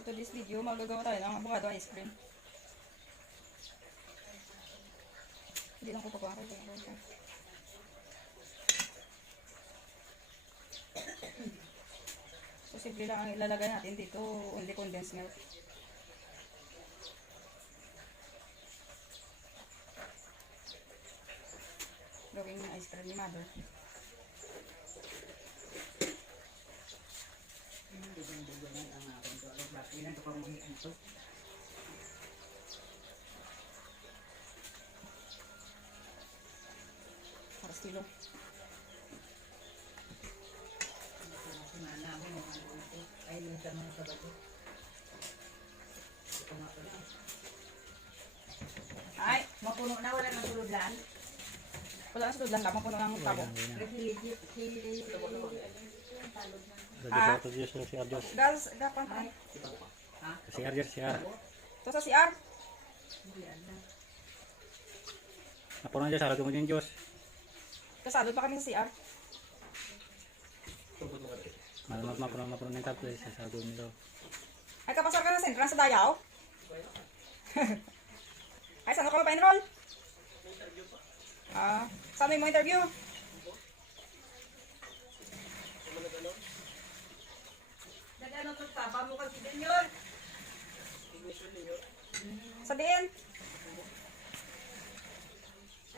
For today's video, magagawa tayo ng avocado ice cream. Hindi lang ko pagawa ko. So, simple lang ang ilalagay natin dito. Only condensed milk. Gawing ice cream ni Mother. Para estilo. Ay, Mapuno na, wala nang tuludlan. wala na sa tudlan ka, mapuno ng tabo. Lagi sa Diyos si Arjos. Gas, gapan pa. Si Arjos siya. Ito sa CR. Napuno na Diyos, harap mo din Diyos. Kasado pa kami sa CR. Malamat mapuno ng tapos sa sarado nito. Ay, kapasar ka na sa entrance sa Dayaw. Ay, saan ka pa-enroll? Saan mo interview? Nagano to pa, mo kasi din yun. Sa diin.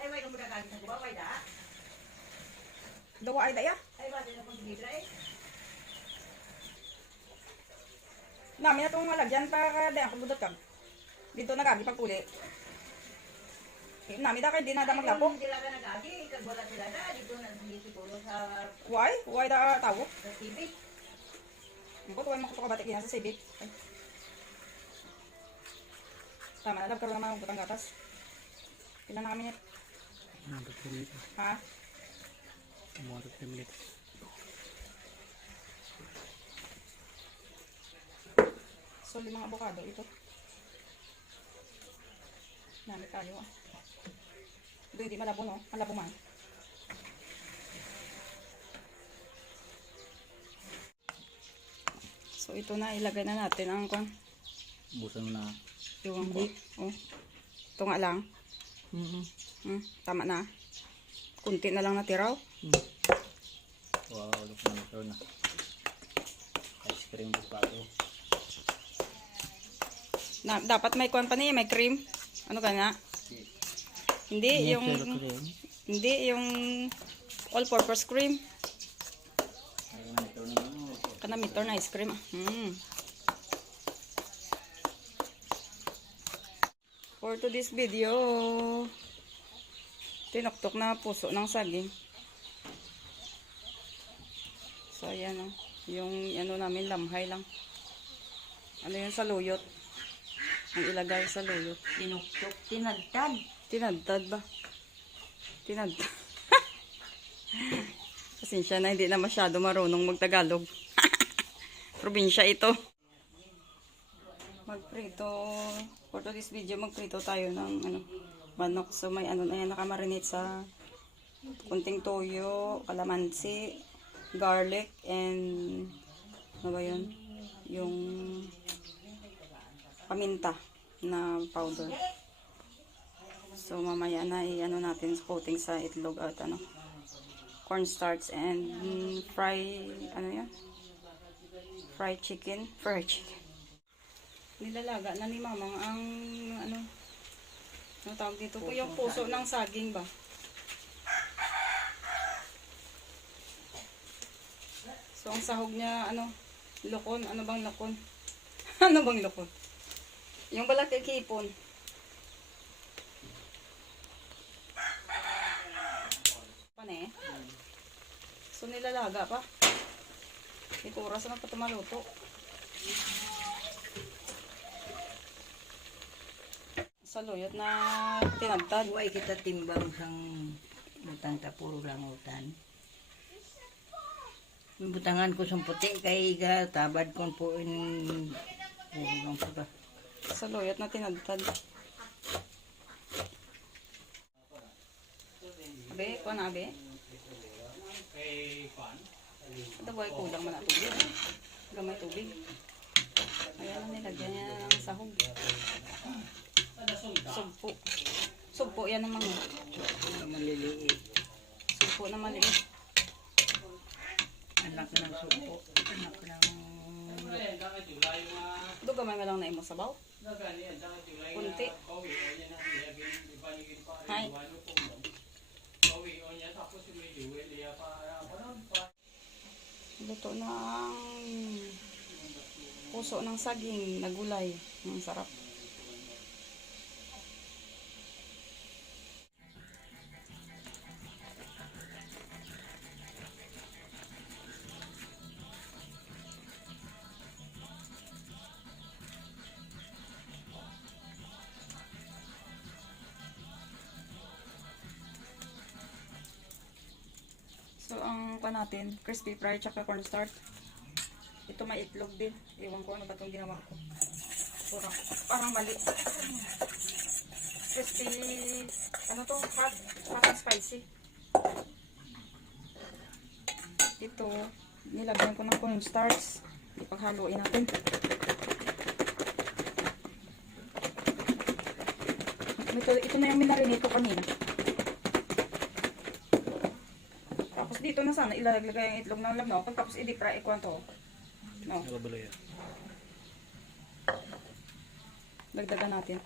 Ay, wait, kung magkakalit na kuba, wait ah. Dawa ay daya. Ay, wala na pang ginidra eh. Namin na itong malagyan para daya ako budot kag. Dito nagagi pagpuli. Namin da kay di na da maglapo. Hindi lang ka nag-agi, kag wala sila na, dito na siguro sa Why? Why da tawo? TV. Ito tuway makapakabatik yan sa civic. Ay. Tama na, nagkaroon naman ng butang gatas. Kailan na kami niya? 3 minutes. Ha? 3 minutes. So, 5 avocado ito. Nami tayo ah. Ito hindi malabo no? Malabo man. So, ito na. Ilagay na natin ang kwan. Busan mo na. Iwan ko. Oh. Ito nga lang. Tama na. Kunti na lang natiraw. Wow, look na ito na. Ice cream avocado. Dapat may kwan pa niya, may cream. Ano ka na? Hindi yung all-purpose cream. Kana mitor na ice cream. For today's video, tinoktok na puso ng saging. So ayan o, yung ano namin lamhay lang. Ano yun sa luyot? Ang ilagay sa luyot. Tinuktok, tinagtad. Tinadtad ba? Tinadtad. Pasensya na, hindi na masyado marunong magtagalog. Probinsya ito. Magprito. For today's video, magprito tayo ng manok. So may ano na yan, nakamarinate sa kunting toyo, kalamansi, garlic, and ano ba yun? Yung paminta na powder. So mamaya na i-ano natin coating sa itlog at cornstarch and fried chicken. Nilalaga na ni Mamang ang ano tawag dito po, yung puso ng saging ba? So ang sahog niya lokon, ano bang lokon? Ano bang lokon? Yung balat kay kipon. Pane. So nilalaga pa. Ito oras na pa tumaluto. Sa luyot na tinagtad. Huwag kita timbang sang butang tapuro lang utan. Yung butangan ko sa puti, kay tabad ko po in puro lang po ka. Sa luyot na tinagtad. Abe, kuha na abe. Ito boy, kulang man na tubig. Gamay tubig. Ayan, nilagyan niya ng sahog. Sugpo. Sugpo yan ng mga. Maliliit. Sugpo na maliit. Anak ng suko. Anak ng... Dugamay mo lang na imo sabaw. Kunti. Hay. Luto na ang puso ng saging na gulay. Ang sarap. So, ang pa natin, crispy fry tsaka cornstarch. Ito may itlog din. Iwan ko ano ba itong ginawa ko. Parang mali. Crispy, ano to, hot and spicy. Ito, nilagyan ko ng cornstarch. Ipaghaluin natin. Ito na yung minarinate ko kanina. Tapos dito na sana ilalagay ang itlog ng labnaw. Pagkapos i-deep fry ko to. No. Nababaloy yan. Dagdagan natin.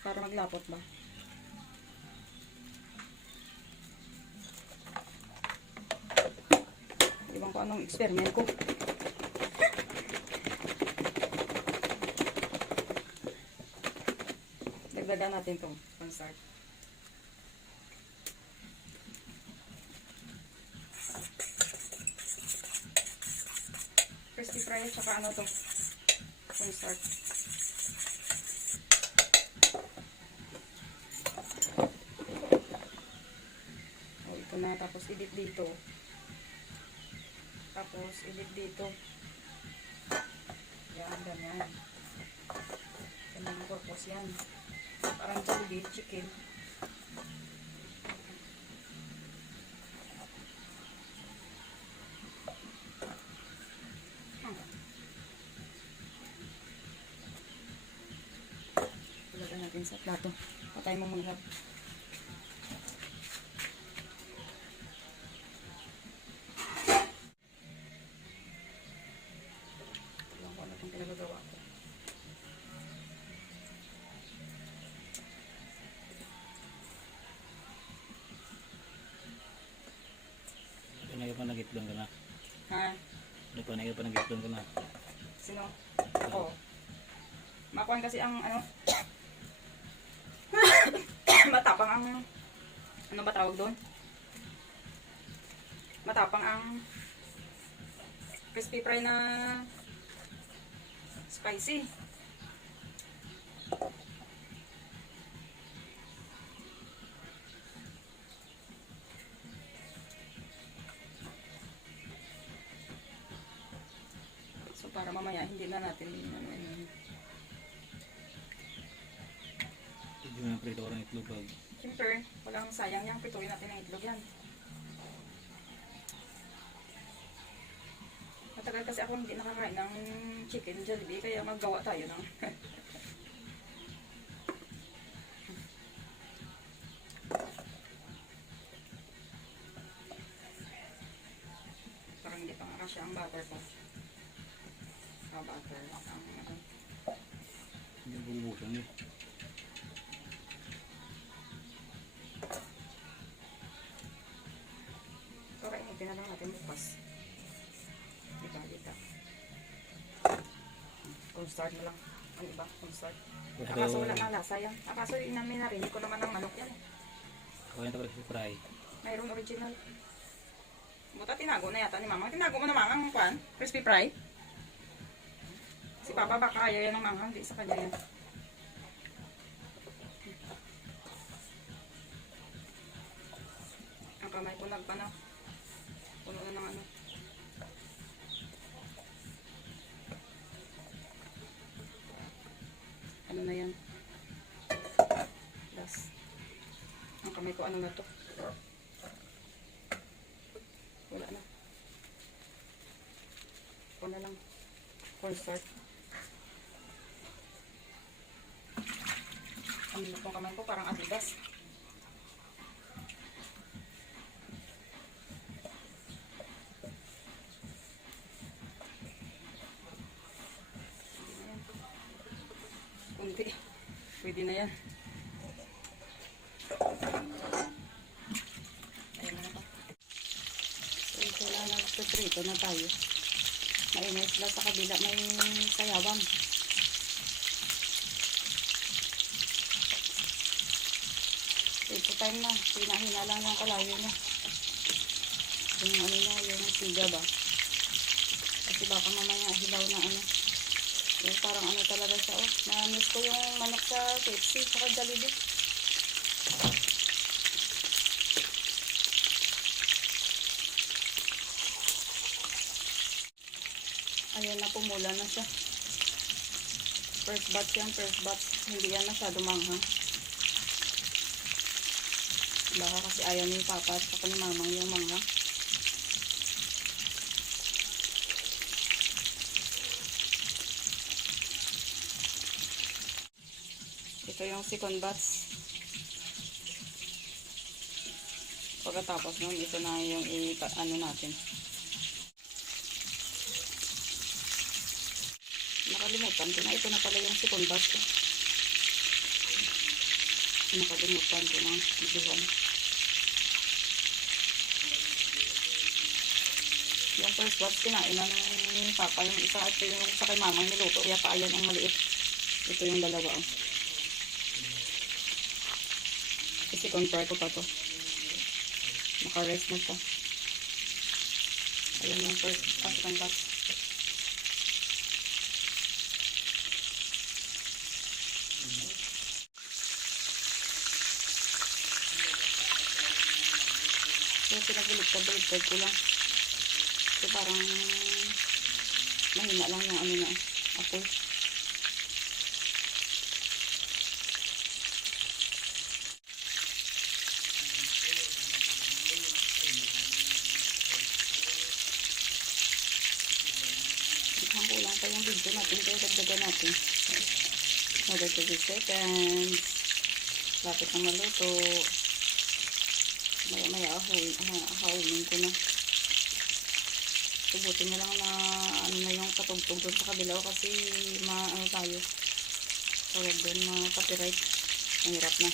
Para maglapot ba? Iwan ko anong experiment ko. Dagdagan natin itong cornstarch. Crispy fry at saka ano to, cornstarch. O, ito na. Tapos i-dip dito. Tapos i-dip dito. Yan, ganyan. Yan ang purpose yan. Parang Jollibee chicken. Ilagay natin sa plato. Patay mo manghap. Alam ko ano itong pinagagawa ko. Panagay pa nag-itlong ka na. Ha? Panagay pa nag-itlong ka na. Sino? Oo. Makuhan kasi ang ano matapang ang ano ba tawag doon? Matapang ang crispy fry na spicy. So para mamaya hindi na natin Hindi mo na prito ka ng itlog pag siyempre, walang sayang yan. Pituin natin ang itlog yan. Matagal kasi ako hindi nakakain ng chicken Jollibee, kaya maggawa tayo ng parang hindi pa nga kasi ang butter ko. Butter. hindi bumubusan eh. Pero initin na lang natin bukas. Dita. Cornstarch na lang. Ano ba? Cornstarch. Akaso wala na lasa yan. Akaso yun namin narinig ko naman ng manok yan eh. Kaya ito crispy fry. Mayroong original. Buta tinago na yata ni mama. Tinago mo na mama ang kwan? Crispy fry? Si papa baka ayaw yan ng mama. Hindi sa kanya yan. Ang kamay ko nagpanaw. Puno na ng ano. Ano na yan? Last. Ang kamay ko ano na to? Wala na. Ako na lang. Full start. Ang bilis ng kamay ko, parang Adidas. Kunti. Pwede na yan. Ayan na ba? So, ito na, nagtutrito na tayo. Maingay sila sa kabila, may sayawang. Ito time na, hinahina lang yung kalayo niya. Yung ano niya, yung siga ba. Kasi baka mamaya hilaw na ano. Yung parang ano talaga siya, oh. Na-miss ko yung manok sa KFC, saka Jollibee. Ayan na, pumula na siya. First batch yan, first batch. Hindi yan masyado manghang. Baka kasi ayaw ni Papa at saka ni Mamang yung manghang. Ito yung second batch. Pagkatapos nun, ito na yung ano natin. Nakalimutan ko na. Ito na pala yung second batch. Nakalimutan ko ng videohan. Yung first batch, kinain na ng Papa yung isa at yung sa kay Mamang niluto. Kaya pa ayan ang maliit. Ito yung dalawa. Oh. Kasi compare ko pa to. Naka-rest na siya. Ayan yung first second batch. So, pinagbuligtad ko lang. So, parang mahina lang yung ano na ako. Ikang kulang pa yung video natin. Kaya dagdagan natin. Another 30 seconds. Lapit na maluto. Maya ahawin ko na. Subutin nyo lang na ano na yung katugtog doon sa kabila kasi ano tayo. Tawag doon, copyright. Mahirap na.